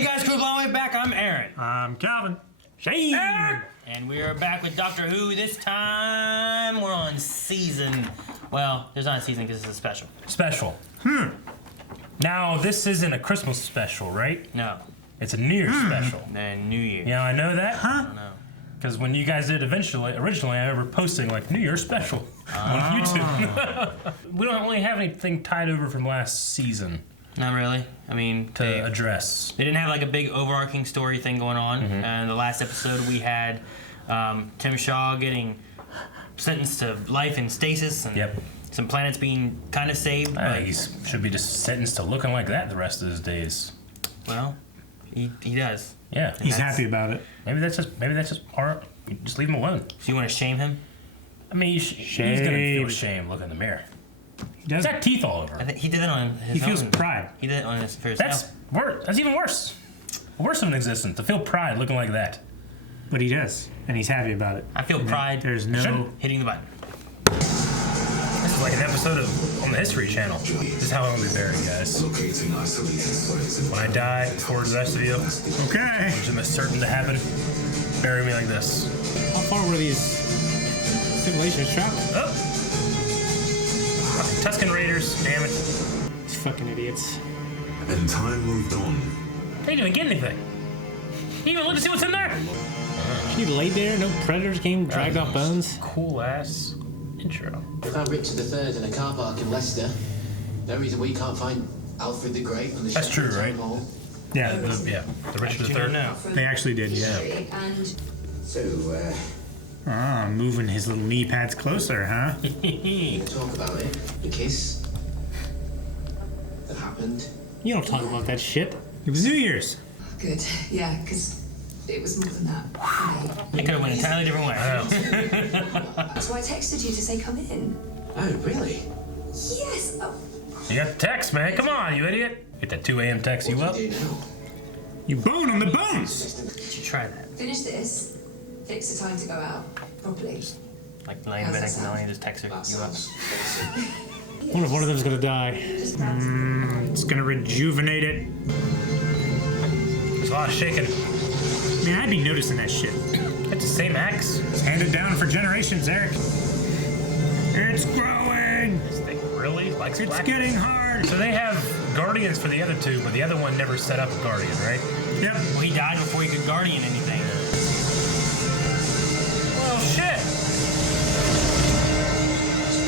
Hey guys, crew, all the way back. I'm Aaron. I'm Calvin. Shane. And we are back with Doctor Who. This time we're on season. Well, there's not a season because it's a special. Special. Now, this isn't a Christmas special, right? No. It's a New Year's special. And New Year. Yeah, I know that. I don't know. Because when you guys did originally, I remember posting like New Year's special on YouTube. We don't really have anything tied over from last season. Not really. I mean, to address. They didn't have like a big overarching story thing going on. And the last episode we had Tim Shaw getting sentenced to life in stasis and some planets being kind of saved. He should be just sentenced to looking like that the rest of his days. Well, he does. Yeah, he's happy about it. Maybe that's just part. You just leave him alone. So you want to shame him? I mean, he's gonna feel shame. Look in the mirror. He's got teeth all over. He did that on his own. He feels pride. He did it on his first. That's worse. That's even worse. Worse than existence. To feel pride looking like that. But he does, and he's happy about it. I feel pride. There's no hitting the button. This is like an episode of on the History Channel. This is how I'm gonna be buried, guys. When I die, before the rest of you, okay, which is certain to happen, bury me like this. How far were these simulations traveling? Oh. Fucking Tuscan Raiders, damn it. These fucking idiots. And time moved on. They didn't even get anything. You even look to see what's in there. She laid there, no predators came, dragged off bones. Cool ass intro. We found Richard III in a car park in Leicester. No reason we can't find Alfred the Great on the That's true, right? Yeah, the Richard III. They actually did, yeah. So, moving his little knee pads closer, huh? talk about it. The kiss that happened. You don't talk about that shit. It was New Year's. Good, yeah, because it was more than that. It could have went an entirely different way. So I texted you to say come in. Oh, really? Yes. Oh. You got the text, man. Come on, you idiot. Get that 2 a.m. text you up. You bone on the bones. You should try that. Finish this. Fix the time to go out properly. Like laying in bed next to Melanie, just text her you up. What if one of them's gonna die? It's gonna rejuvenate it. There's a lot of shaking. Man, I'd be noticing that shit. It's the same axe. It's handed down for generations, Eric. It's growing. This thing really likes It's black. getting hard. So they have guardians for the other two, but the other one never set up a guardian, right? Yep. Well, he died before he could guardian anything. Oh shit!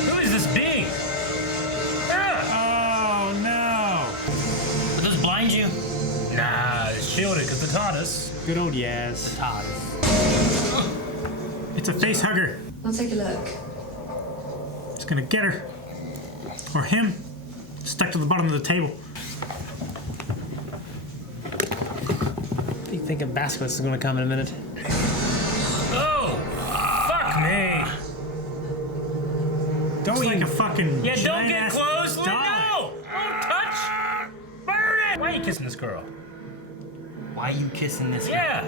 Who is this being? Oh no! Will this blind you? Nah, it's shielded because the TARDIS. Good old Yaz. TARDIS. It's a face hugger. I'll take a look. It's gonna get her. Or him. Stuck to the bottom of the table. You think a basket is gonna come in a minute? Oh! Fuck me! Don't like a fucking Yeah, don't get giant-ass close! dog. No! Don't touch! Burn it! Why are you kissing this girl? Why are you kissing this girl? Yeah!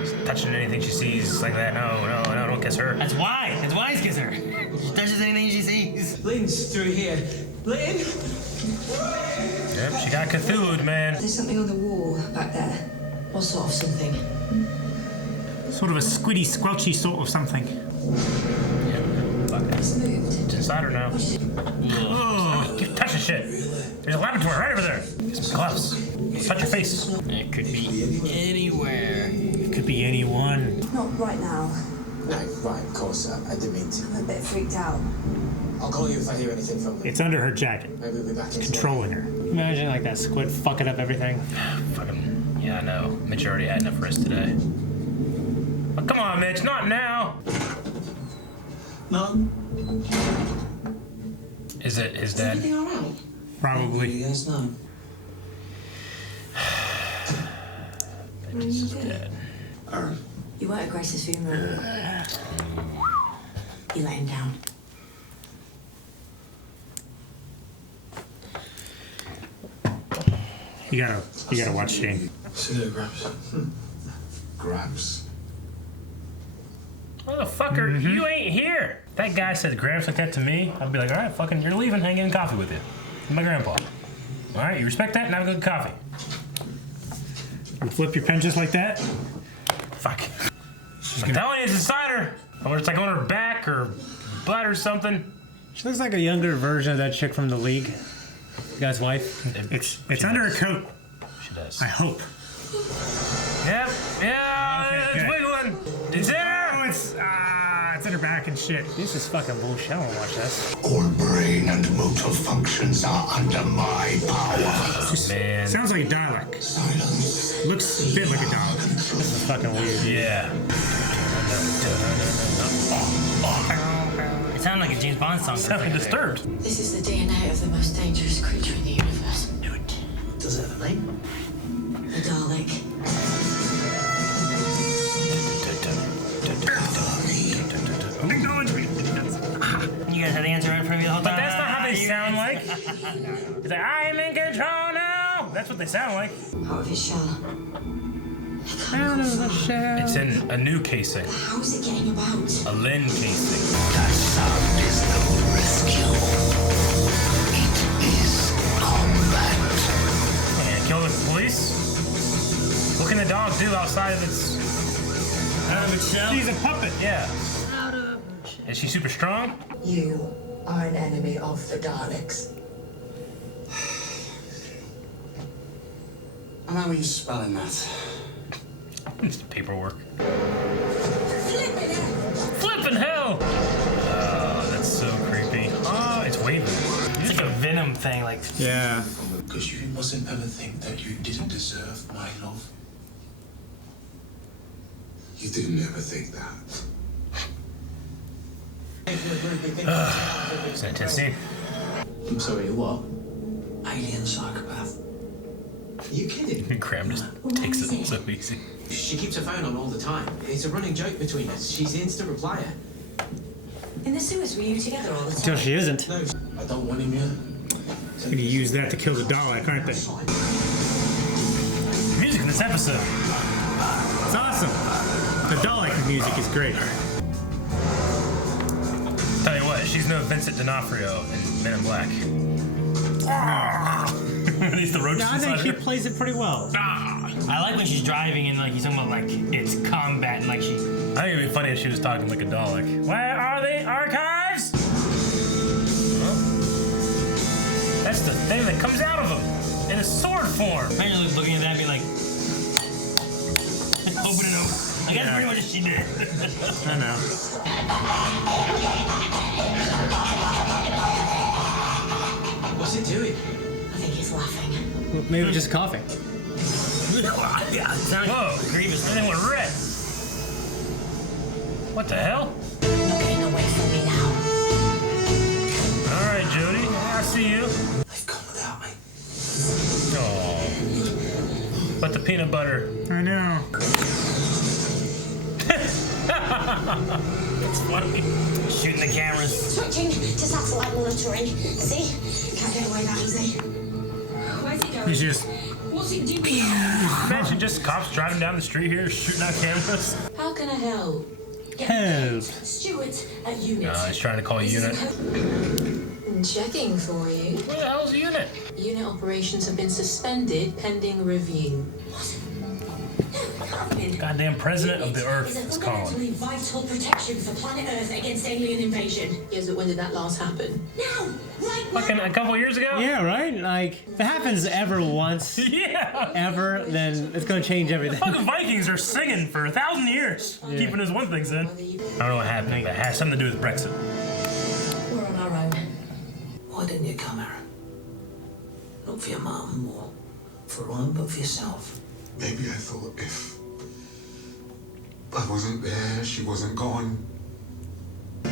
She's touching anything she sees like that. No, don't kiss her. That's why. That's why he's kissing her. She touches anything she sees. Lynn's through here. Lynn! Yep, she got Cthulhu'd, man. There's something on the wall back there. What sort of something? Sort of a squiddy, squelchy sort of something. Yeah, fuck it. It's moved. It's inside her now. Oh, keep touching shit. There's a laboratory right over there. Get some gloves. Touch your face. It could be anywhere. It could be anyone. Not right now. No, right, of course, I didn't mean to. I'm a bit freaked out. I'll call you if I hear anything from them. It's under her jacket. Maybe we'll be back in Controlling her. Imagine like that squid fucking up everything. Fucking, yeah, I know. Mitch already had enough rest today. Oh, come on, Mitch, not now. Mum? Is it his dad? Everything all right? Probably. You guys know. Mitch is dead. You weren't at Grace's funeral. You let him down. You gotta watch Shane. Pseudo grabs. Grabs. Motherfucker, you ain't here. If that guy said grabs like that to me, I'd be like, all right, fucking, you're leaving, I'm getting coffee with you. My grandpa. All right, you respect that? Now have a good coffee. You flip your pen just like that? Fuck. Like, that one is inside her. Or it's like on her back or butt or something. She looks like a younger version of that chick from the League. The guy's wife. It's under her coat. She does. I hope. Yep. Yeah. Okay, It's good. wiggling. It's in her. Oh, it's in her back and shit. This is fucking bullshit. I don't watch this. All brain and motor functions are under my power. Man. Sounds like a Dalek. Silence. Looks a bit like a Dalek. This is fucking weird. Yeah. It sounded like a James Bond song. Sounded disturbed. This is the DNA of the most dangerous creature in the universe. Knew it. Does it have a name? The Dalek. Acknowledge me. You guys had the answer right in front of you the whole But time. that's not how they sound like. It's like, I am in control now. That's what they sound like. Out of his shell. Out of the shell. It's in a new casing. How is it getting about? A Lin casing. That sound is no rescue. It is combat. And kill the police? What can the dog do outside of its... Out of its shell? She's a puppet. Yeah. Is she super strong? You are an enemy of the Daleks. And how are you spelling that? It's paperwork. Flippin' hell! Oh, that's so creepy. Oh, it's waving. It's like a Venom thing, like... Yeah. Because you mustn't ever think that you didn't deserve my love. You didn't ever think that. It's an intense scene. I'm sorry, what? Alien psychopath. Are you kidding? Graham just takes it so easy. She keeps her phone on all the time. It's a running joke between us. She's the instant replier. In the sewers, were you together all the Until time? she isn't. No, I don't want him here. Gonna use that to kill the Dalek, aren't they? Music in this episode. It's awesome. The Dalek music is great. Tell you what, she's no Vincent D'Onofrio in Men in Black. At least the roaches Yeah, I think inside she her. plays it pretty well. I like when she's driving and like he's talking about like it's combat and like she... I think it'd be funny if she was talking like a Dalek. Where are the archives? Well, that's the thing that comes out of them in a sword form. Imagine looking at that and be like... Open it up. Like that's pretty much what she did. I know. What's it doing? I think he's laughing. Maybe just coughing. Yeah, it sounded Whoa, grievous. everything went red. What the hell? You're not getting away from me now. All right, Jody, I see you. They've gone without me. Oh, but the peanut butter. I know. It's funny. Shooting the cameras. Switching to satellite monitoring. See? Can't get away that easy. Where's he going? He's just... What's he doing? Imagine just cops driving down the street here, shooting out cameras. How can I help? Help. Steward at unit. No, he's trying to call a unit. Checking for you. What the hell's a unit? Unit operations have been suspended pending review. Goddamn president of the Earth is calling. Vital protection for planet Earth against alien invasion. Yes, but when did that last happen? Now! Right now! Fucking a couple years ago? Yeah, right? Like, if it happens ever once, Yeah. ever, then it's gonna change everything. Fucking Vikings are singing for 1,000 years, keeping us one thing in. I don't know what happened. That has something to do with Brexit. We're on our own. Why didn't you come, Aaron? Not for your mum or for Ron, but for yourself. Maybe I thought if I wasn't there, she wasn't gone. Yeah,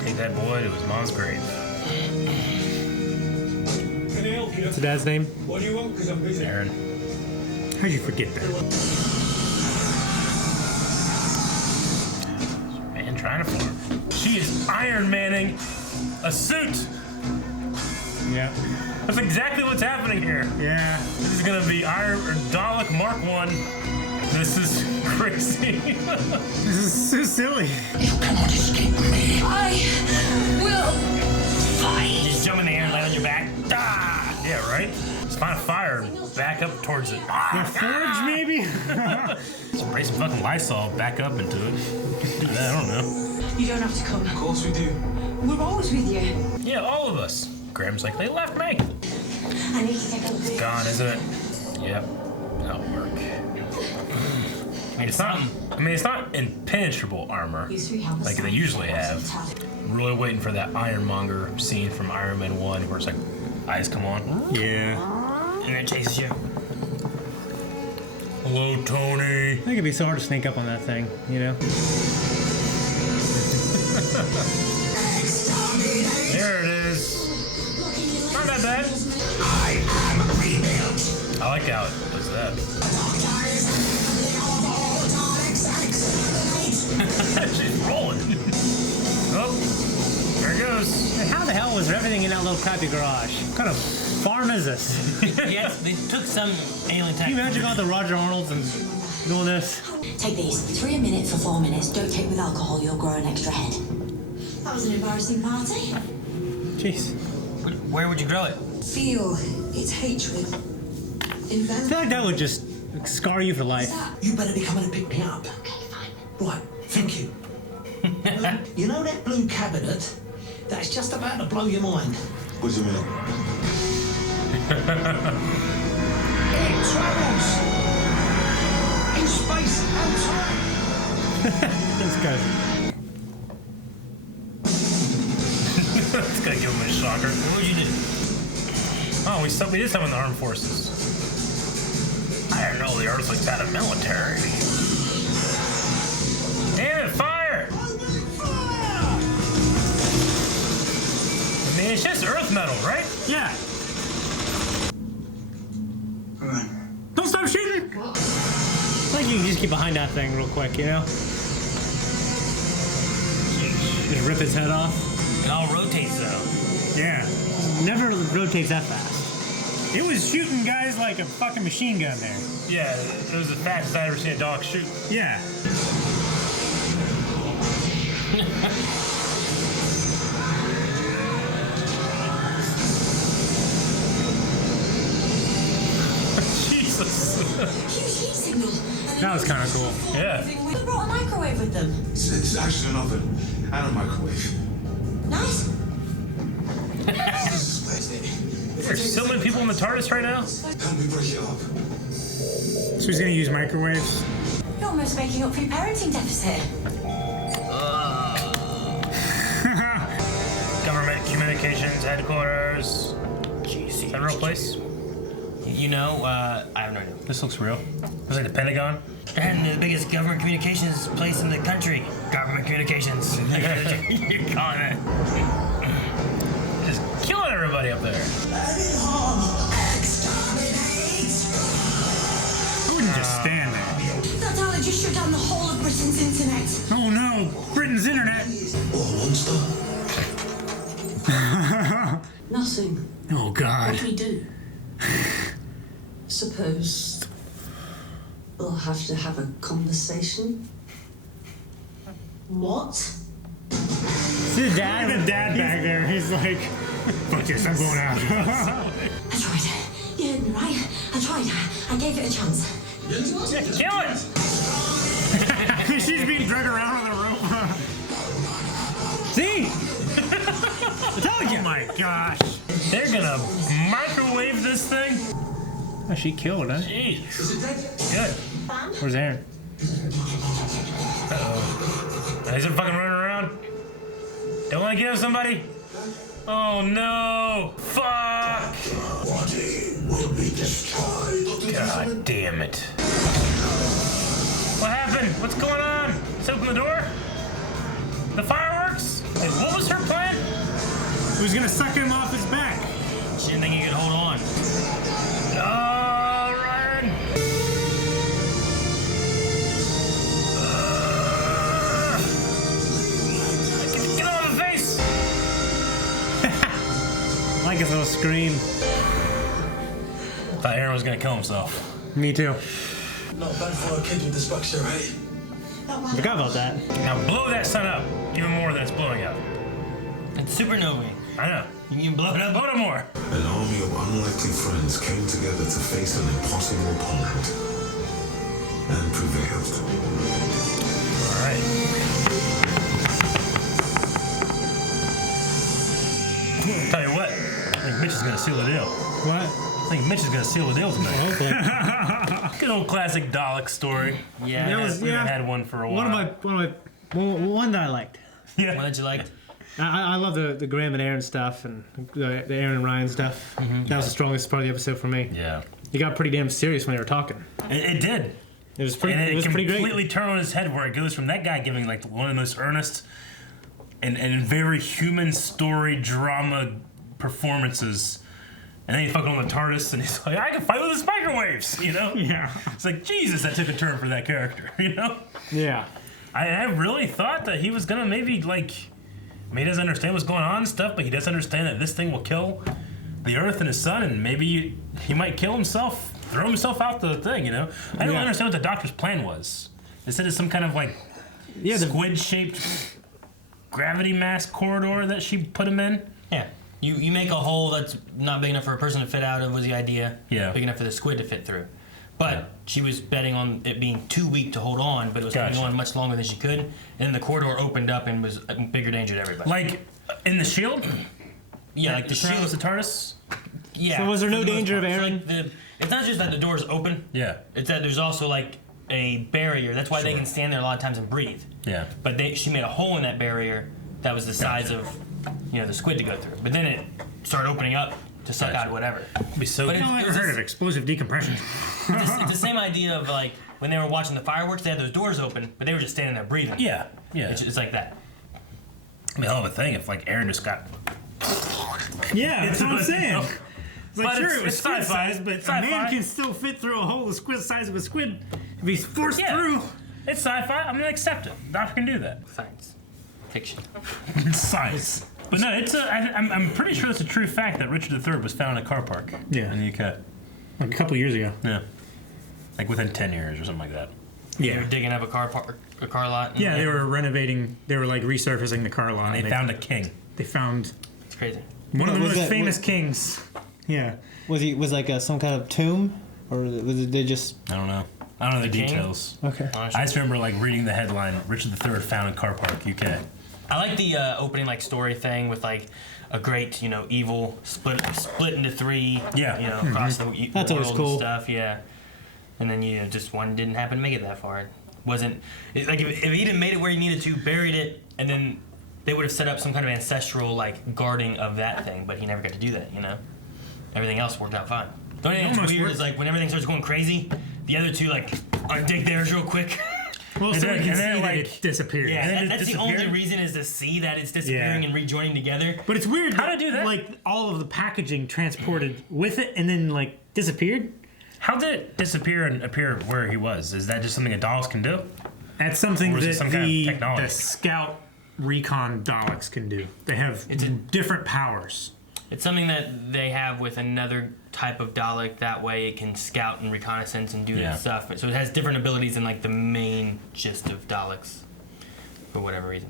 take that boy to his mom's grave. Can I help you? What's the dad's name? What do you want? Because I'm busy. Aaron. How'd you forget that? Man, trying to farm. She is Iron Manning a suit. Yeah. That's exactly what's happening here. Yeah. This is gonna be Dalek Mark 1. This is crazy. This is so silly. You cannot escape me. I will fight. Just jump in the air and land on your back. Ah! Yeah, right? It's find a fire and back up towards it. The forge, maybe? Spray some fucking Lysol back up into it. I don't know. You don't have to come. Of course we do. We're always with you. Yeah, all of us. Graham's like, they left me. I need to take a look at it. Gone, isn't it? Yep. That'll work. I mean, it's not impenetrable armor like they usually have. I'm really waiting for that Ironmonger scene from Iron Man 1 where it's like eyes come on. Yeah. And it chases you. Hello, Tony. I think it'd be so hard to sneak up on that thing, you know? There it is. Not that bad. I like how it does that. She's rolling. Oh, there it goes. And how the hell was everything in that little crappy garage? What kind of farm is this? Yes, they took some alien tech. Can you imagine going to Roger Arnold's and doing this? Take these. 3 a minute for 4 minutes. Don't take with alcohol, you'll grow an extra head. That was an embarrassing party. Jeez. Where would you grow it? Feel its hatred. I feel like that would just scar you for life. You better be coming to pick me up. Okay, fine. Right, thank you. You know that blue cabinet? That's just about to blow your mind. What do you mean? It travels in space and time. This guy's... It's gonna give him a shocker. What would you do? Oh, we did some in the armed forces. I didn't know the Earthlings had a military. Damn it, fire! I mean, it's just Earth metal, right? Yeah. Don't stop shooting! I think you can just get behind that thing real quick, you know? Just rip its head off. It all rotates though. Yeah. Never rotates that fast. It was shooting guys like a fucking machine gun there. Yeah, it was the fastest I ever seen a dog shoot. Yeah. Jesus. Huge heat signal. That was kind of cool. Yeah. They brought a microwave with them. It's actually an oven and a microwave. Nice. There's so many people in the TARDIS right now. Help me break it up. So he's gonna use microwaves. You're almost making up for your parenting deficit. Government Communications Headquarters. Jeez, is that a real place? You know, I have no idea. This looks real. It's like the Pentagon. And the biggest government communications place in the country. Government communications. You're calling it. Just killing everybody up there. I wouldn't just stand there. That's how they just shut down the whole of Britain's internet. Oh no, Britain's internet. Nothing. Oh What God. do we do? Suppose we'll have to have a conversation. What? See the dad? Look at the dad back there. He's like, fuck this, I'm going out. I tried. You heard me right? I tried. I gave it a chance. Kill it! She's being dragged around on the rope. See? I told you. Oh my gosh. They're gonna microwave this thing? Oh, she killed it, huh? Jeez. Good. Where's Aaron? Uh-oh. Is it fucking running around? Don't want to kill somebody? Oh no! Fuck! Body will be destroyed. God damn it. What happened? What's going on? Let's open the door? The fireworks? Like, what was her plan? He was gonna suck him off his back. She didn't think he could hold on. Oh, Ryan! Get out of the face! I like his little scream. Thought Aaron was gonna kill himself. Me too. Not bad for a kid with dyslexia, right? I forgot about that. Now blow that sun up even more than it's blowing up. It's supernovae. I know. You can blow it up. Blow it up more. An army of unlikely friends came together to face an impossible opponent and prevailed. All right. Tell you what, I think Mitch is gonna seal the deal. What? I think Mitch is gonna seal the deal tonight. Hopefully. Good old classic Dalek story. Yeah. That was We haven't had one for a while. One that I liked. Yeah. One that you liked? I love the Graham and Aaron stuff and the Aaron and Ryan stuff. That was the strongest part of the episode for me. Yeah. It got pretty damn serious when they were talking. It did. It was pretty. And It was pretty great. completely turned on his head where it goes from that guy giving like one of the most earnest and very human story drama performances, and then he's fucking on the TARDIS and he's like, I can fight with his microwaves, you know? Yeah. It's like, Jesus, that took a turn for that character, you know? Yeah. I really thought that he was gonna maybe like, I mean, he doesn't understand what's going on and stuff, but he does understand that this thing will kill the Earth and his son, and maybe he might kill himself, throw himself out the thing, you know? I don't understand what the Doctor's plan was. They said it's some kind of like squid-shaped gravity mass corridor that she put him in. Yeah. You make a hole that's not big enough for a person to fit out of was the idea. Yeah. Big enough for the squid to fit through. But she was betting on it being too weak to hold on, but it was holding on much longer than she could. And then the corridor opened up and was a bigger danger to everybody. Like in the shield? Yeah, like the shield. Was the TARDIS? Yeah. So was there for no the most danger of part. So, Aaron? like, it's not just that the door's open. Yeah. It's that there's also like a barrier. That's why they can stand there a lot of times and breathe. Yeah. But she made a hole in that barrier that was the size of, the squid to go through. But then it started opening up to suck out whatever. Be so. But I've never heard of explosive decompression. It's the same idea of like when they were watching the fireworks, they had those doors open, but they were just standing there breathing. Yeah. Yeah. It's like that. I mean, hell of a thing if like Aaron just got. Yeah, that's what I'm saying. It's like, But sure, it's- it was it's squid sci-fi. size, but Sci-fi. a man can still fit through a hole the squid size of a squid if he's forced through. It's sci-fi. I'm gonna accept it. Doctor can do that. Science. Fiction. It's science. But no, I'm pretty sure it's a true fact that Richard III was found in a car park. Yeah. In the UK. Like a couple years ago. Yeah. Like within 10 years or something like that. They were digging up a car lot. Yeah, they were renovating. They were like resurfacing the car lot. And they found a king. They found It's crazy. one of the Was most that- famous kings. Yeah. Was like some kind of tomb, or was it they just? I don't know. I don't know the king? details. Okay. I just remember like reading the headline: Richard III found in car park, UK. I like the opening like story thing with like a great evil split into three. Yeah. Across the That's always world cool. and stuff. Yeah. And then just one didn't happen to make it that far. Wasn't like if he didn't made it where he needed to, buried it, and then they would have set up some kind of ancestral like guarding of that thing, but he never got to do that. Everything else worked out fine. The only thing that's Almost weird worked. is like when everything starts going crazy, the other two like dig theirs real quick. Well, And so we then- can and see then, that like- it disappeared. Yeah, then it that's the only disappeared? reason is to see that it's disappearing Yeah. and rejoining together. But it's weird. How to do that? Like all of the packaging transported with it and then like disappeared. How did it disappear and appear where he was? Is that just something a Daleks can do? That's something Or is it that some kind of the technology? Scout Recon Daleks can do. They have different powers. It's something that they have with another type of Dalek. That way it can scout and reconnaissance and do Yeah. that stuff. So it has different abilities than like the main gist of Daleks for whatever reason.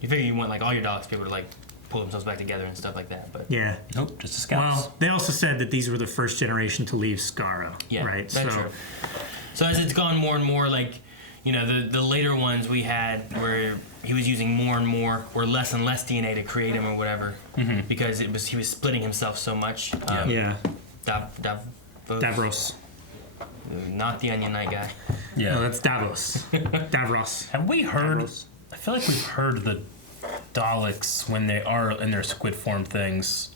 You figure you want like all your Daleks to be able to like pull themselves back together and stuff like that. But Yeah. Nope, just a scouts. Well, they also said that these were the first generation to leave Skaro. yeah, Right. that's true. So as it's gone more and more, like the later ones we had where he was using more and more or less and less DNA to create him or whatever, because he was splitting himself so much. Yeah. Davros, Davros. not the Onion Knight guy. Yeah. No, that's Davos. Davros. Have we heard? Davros. I feel like we've heard the Daleks when they are in their squid form things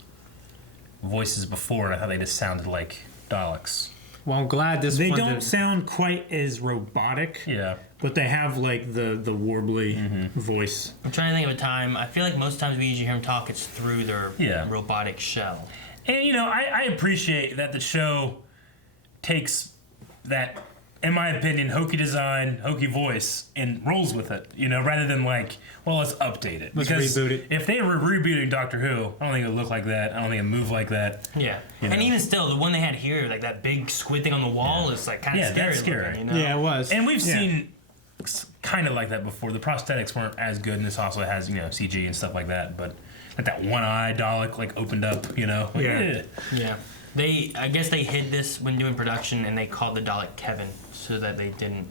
voices before, and I thought they just sounded like Daleks. Well, I'm glad this They one don't didn't- sound quite as robotic. Yeah. But they have like the warbly voice. I'm trying to think of a time. I feel like most times we usually hear him talk, it's through their Yeah. robotic shell. And I appreciate that the show takes that, in my opinion, hokey design, hokey voice, and rolls with it. Rather than like, well, let's update it. Let's Because reboot it. if they were rebooting Doctor Who, I don't think it would look like that. I don't think it would move like that. Yeah. And even still, the one they had here, like that big squid thing on the wall, is like kind of Yeah, scary. that's scary. Looking, Yeah, it was. And we've Yeah. seen kind of like that before. The prosthetics weren't as good, and this also has CG and stuff like that. But like that one eye Dalek like opened up, you know. Like, Yeah. Yeah. I guess they hid this when doing production, and they called the Dalek Kevin so that they didn't.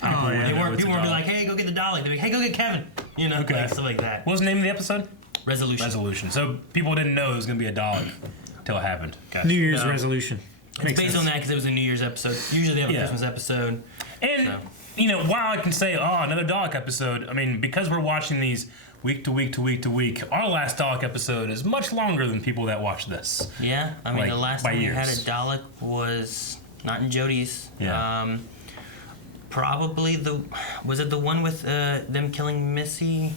Oh, yeah. People it's a weren't Dalek. like, "Hey, go get the Dalek." They're like, "Hey, go get Kevin." You know, Okay. like stuff like that. What was the name of the episode? Resolution. So people didn't know it was gonna be a Dalek until it happened. Gotcha. New Year's No. resolution. It's Makes based sense. on that because it was a New Year's episode. Usually they have a Yeah. Christmas episode. And So. you know, while I can say, oh, another Dalek episode, I mean, because we're watching these week to week to week to week, our last Dalek episode is much longer than people that watch this. Yeah, I mean Like, the last by time we had a years. Dalek was not in Jodie's. Yeah. Probably was it the one with them killing Missy?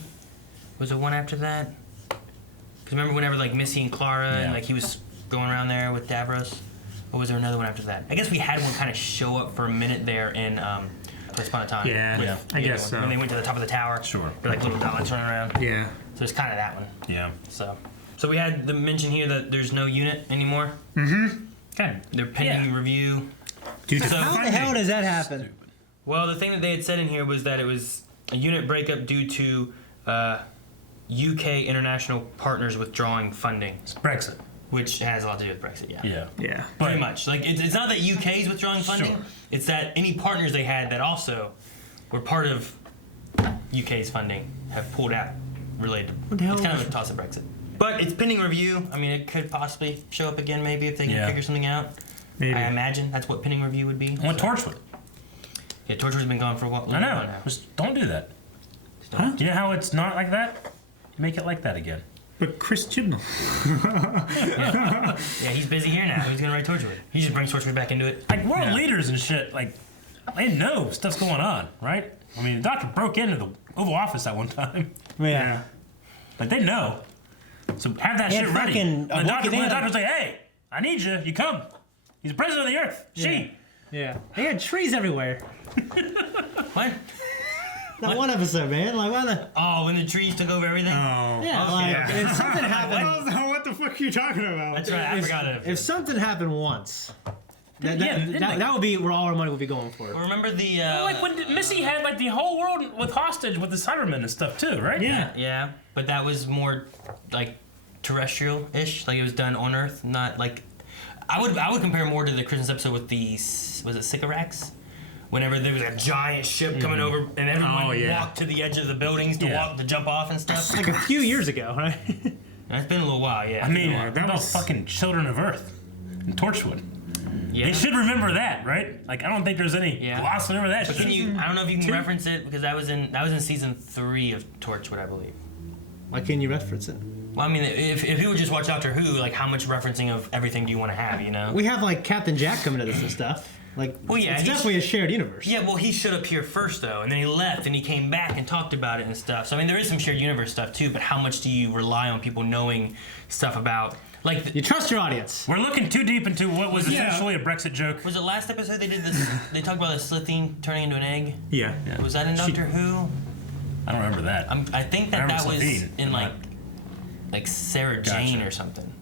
Was it one after that? Because remember whenever like Missy and Clara and Yeah. like he was going around there with Davros? Or was there another one after that? I guess we had one kind of show up for a minute there in Once Upon a Time. Yeah, with- yeah, I guess so. When they went to the top of the tower. Sure. They're like little Daleks running around. Yeah. So it's kind of that one. Yeah. So we had the mention here that there's no unit anymore. Okay. They're pending review. Dude, So- How the hell does that happen? Well, the thing that they had said in here was that it was a unit breakup due to UK international partners withdrawing funding, It's Brexit. which has a lot to do with Brexit. Yeah. Yeah. yeah. Pretty much. Like it's not that UK is withdrawing funding. Sure. It's that any partners they had that also were part of UK's funding have pulled out related. What the hell It's kind was- of a toss of Brexit. But it's pending review. I mean, it could possibly show up again maybe if they can Yeah. figure something out. Maybe. I imagine that's what pending review would be. I want So- Torchwood. Yeah, Torchwood's been gone for a while. I know. now. Just don't do that. Huh? Do you know how it's not like that? Make it like that again. But Chris Chibnall. Yeah, he's busy here now. He's gonna write Torchwood. He just brings Torchwood back into it. Like world leaders and shit. Like they know stuff's going on, right? I mean, the doctor broke into the Oval Office at one time. Yeah. Like they know. So have that They shit had ready. fucking- When the they had- doctor's like, "Hey, I need you. You come. He's the president of the Earth. She." Yeah. They had trees everywhere. What? That one episode, man. Like, why the? Oh, when the trees took over everything? Oh. Yeah, Okay. like, Yeah. if something I happened, don't know what the fuck are you talking about. That's right. I forgot it. if something happened once, that, Yeah, that, didn't that, they- that would be where all our money would be going for. Well, remember the. Like when Missy had like the whole world with hostage with the Cybermen and stuff too, right? Yeah. Yeah, but that was more like terrestrial-ish. Like it was done on Earth, not like. I would compare more to the Christmas episode with the was it Sycorax? Whenever there was a giant ship coming over and everyone Oh, yeah. walked to the edge of the buildings to Yeah. jump off and stuff. Like a few years ago, right? That's been a little while, yeah. I mean, Yeah, that that was- was fucking Children of Earth and Torchwood. yeah. They should remember that, right? Like I don't think there's any Yeah. gloss over that But shit. can you? I don't know if you can reference it because that was in season 3 of Torchwood, I believe. Why can't you reference it? Well, I mean, if you would just watch Doctor Who, like how much referencing of everything do you want to have? You know? We have like Captain Jack coming to this and stuff. Like, Well, yeah, it's he's- definitely a shared universe. Yeah, well, he showed up here first though, and then he left, and he came back and talked about it and stuff. So I mean, there is some shared universe stuff too. But how much do you rely on people knowing stuff about? Like, You trust your audience. We're looking too deep into what was Yeah. essentially a Brexit joke. was it last episode they did this? They talked about the Slitheen turning into an egg. Yeah. Was that in Doctor Who? I don't remember that. I think that Remember was Slitheen. in like Sarah Jane Gotcha. or something.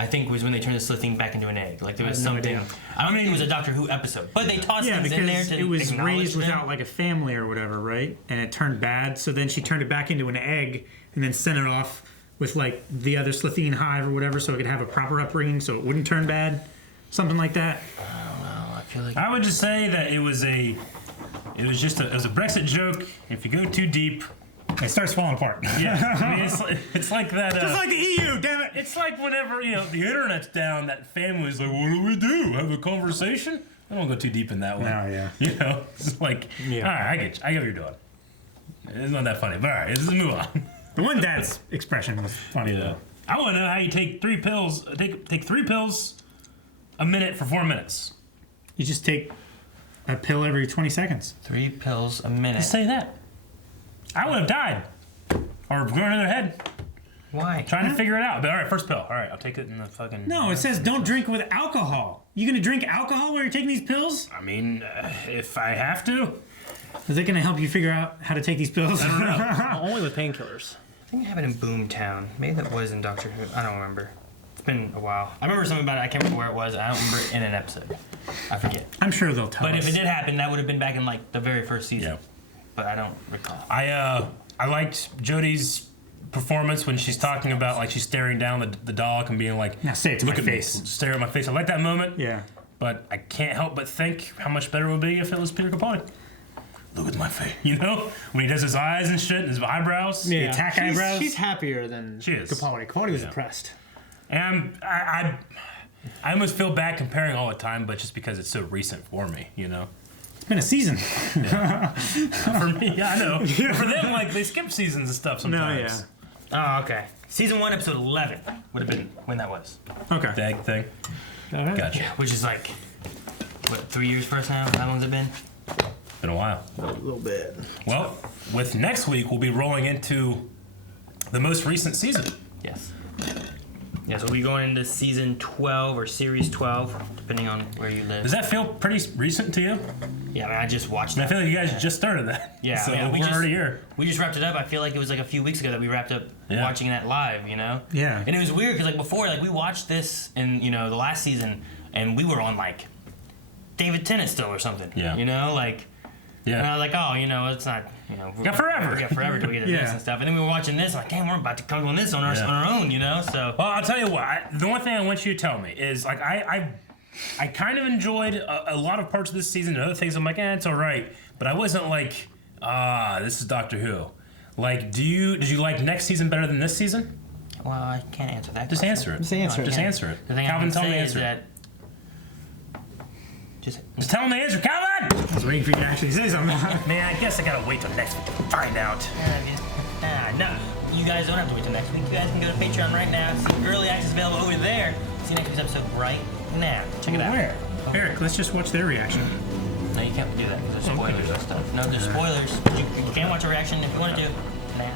I think was when they turned the Slitheen back into an egg. Like there was I have no something. idea. I don't think it was a Doctor Who episode, but they tossed Yeah, things in there because to it was acknowledge raised them. without like a family or whatever, right? And it turned bad, so then she turned it back into an egg and then sent it off with like the other Slitheen hive or whatever, so it could have a proper upbringing, so it wouldn't turn bad, something like that. I feel like I would just say that it was a Brexit joke. If you go too deep, It starts falling apart. yeah, I mean, it's like that. Just like the EU, damn it! It's like whenever the internet's down, that family's like, "What do we do? Have a conversation?" I don't go too deep in that one. No, yeah. It's like, Yeah. all right, I get what you're doing. It's not that funny, but all right, let's move on. The one dad's expression was funny though. I want to know how you take 3 pills. Take 3 pills a minute for 4 minutes. You just take a pill every 20 seconds. 3 pills a minute. Just say that. I would have died, or grown another head, Why? trying to figure it out. But all right, first pill. All right, I'll take it in the fucking. No, it says don't drink with alcohol. You gonna drink alcohol while you're taking these pills? I mean, if I have to. Is it gonna help you figure out how to take these pills? I don't know. Only with painkillers. I think it happened in Boomtown. Maybe that was in Doctor Who. I don't remember. It's been a while. I remember something about it. I can't remember where it was. I don't remember it in an episode. I forget. I'm sure they'll tell But us. if it did happen, that would have been back in like the very first season. Yeah. But I don't recall. I liked Jodie's performance when she's talking about like she's staring down the dog and being like, Now say it to look my at face. me, stare at my face. I like that moment. Yeah. But I can't help but think how much better it would be if it was Peter Capaldi. Look at my face, you know, when he does his eyes and shit, his eyebrows, the attack eyebrows. She's happier than She is. Capaldi. Capaldi was depressed. And I almost feel bad comparing all the time, but just because it's so recent for me, you know. It's been a season. For me, yeah, I know. But for them, like they skip seasons and stuff sometimes. Oh, okay. Season 1, episode 11 would have been when that was. Okay. The egg thing. All right. Gotcha. Which is like, what, 3 years for us now? How long's it been? Been a while. A little bit. Well, with next week, we'll be rolling into the most recent season. Yes. Yeah, so we'll be going into season 12 or series 12, depending on where you live. Does that feel pretty recent to you? Yeah, I mean, I just watched it. I feel like you guys just started that. Yeah, so I mean, we're already here. We just wrapped it up. I feel like it was like a few weeks ago that we wrapped up watching that live, you know? Yeah. And it was weird because like before, like we watched this in, you know, the last season and we were on like David Tennant still or something. Yeah. You know, like, Yeah. and I was like, oh, you know, it's not, you know. Got forever. We got forever till we get to this and stuff. And then we were watching this, like, damn, we're about to come on this on our own, you know? So. Well, I'll tell you what. The one thing I want you to tell me is, like, I kind of enjoyed a lot of parts of this season and other things. I'm like, it's all right. But I wasn't like, this is Doctor Who. Like, did you like next season better than this season? Well, I can't answer that. Just answer it. Just answer it. Just answer it. The thing Calvin, I tell can me say the is answer. that. Just tell him the answer, Calvin! I was waiting for you to actually say something. Man, I guess I gotta wait till next week to find out. No, you guys don't have to wait till next week. You guys can go to Patreon right now. See early access available over there. See next week's episode right now. Check it out. Where? Eric, let's just watch their reaction. No, you can't do that because there's spoilers and stuff. No, there's spoilers. You can watch a reaction if you want to. Now.